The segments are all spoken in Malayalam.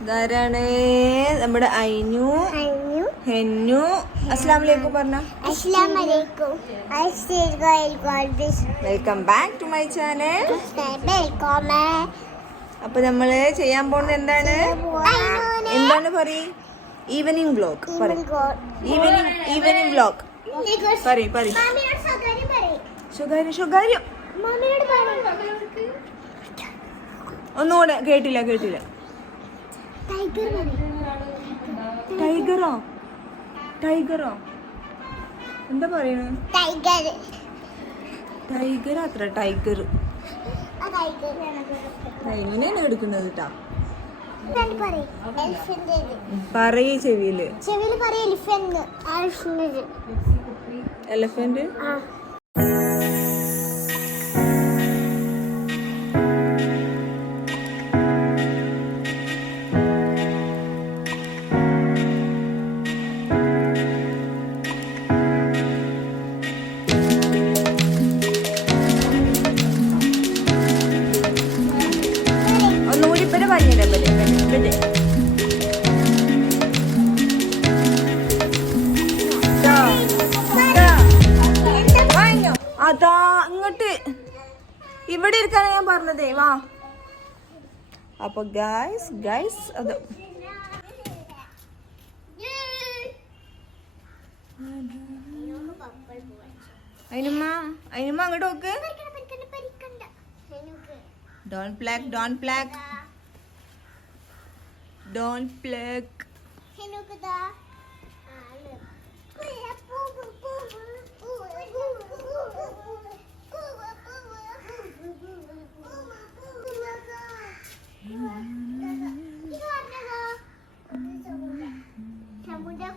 ഇതാരാണ്? നമ്മുടെ അയിനു ഹെന്നു. അസ്ലാം വലൈക്കും പറഞ്ഞു welcome back to my channel അപ്പൊ നമ്മൾ ചെയ്യാൻ പോകുന്നത് എന്താണ്? എന്താണ് പറയ് ഈവനിങ് പറയ് ഈവനിങ് ഈവനിങ് വ്ലോഗ് പറയും പറയും. സ്വകാര്യം സ്വകാര്യം. ഒന്നുകൂടെ കേട്ടില്ല കേട്ടില്ല. ടൈഗറോ? ടൈഗറോ? എന്താ പറയണ? ടൈഗർ. അത്ര ടൈഗർ. ഇങ്ങനെയാണ് എടുക്കുന്നത് കേട്ടാ പറയ്? ചെവിയിൽ. എലിഫന്റ് ഇപ്പനെ പറഞ്ഞില്ല ഇപ്പനെ അതാ ഇങ്ങോട്ട്. ഇവിടെ ഇരിക്കാനാ ഞാൻ പറഞ്ഞതേ വാ. അപ്പൊ ഗൈസ് ഗൈസ് അത്. അതിനുമ്മ അതിനുമ്മ അങ്ങോട്ട് നോക്ക്. Don't pluck don't pluck Don plaque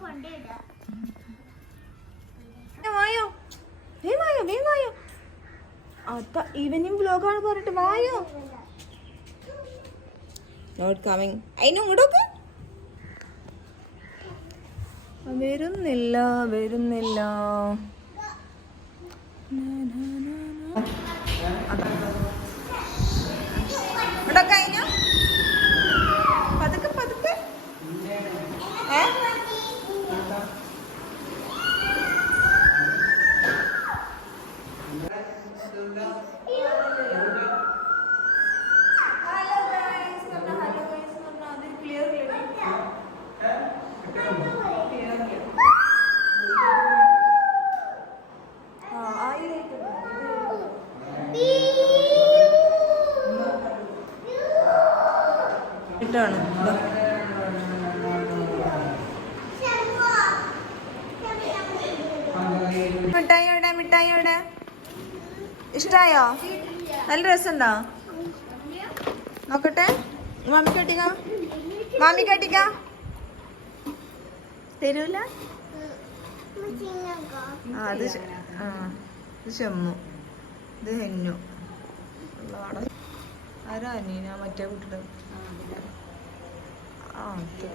കൊണ്ടിടാ വായോ വേ വായോ വേ വായോ അത്ത ഈവനിങ് വ്ലോഗാണ് പറഞ്ഞിട്ട് വായോ നോട്ട് കമ്മിങ് അതിന് ഇങ്ങോട്ടൊക്കെ വരുന്നില്ല വരുന്നില്ല. ഇതാ. മിഠായി എവിടെ? മിഠായി എവിടെ? ഇഷ്ടായോ? നല്ല രസമുണ്ടോ? നോക്കട്ടെ. മാമി കട്ടിക്ക. മാമി കട്ടിക്ക. തരൂല? അത് ആ ഇത് ചെമ്മു. ഇത് ഹെന്നു. ആരാ അനീന മറ്റേ കുട്ടിയുടെ ആ അത്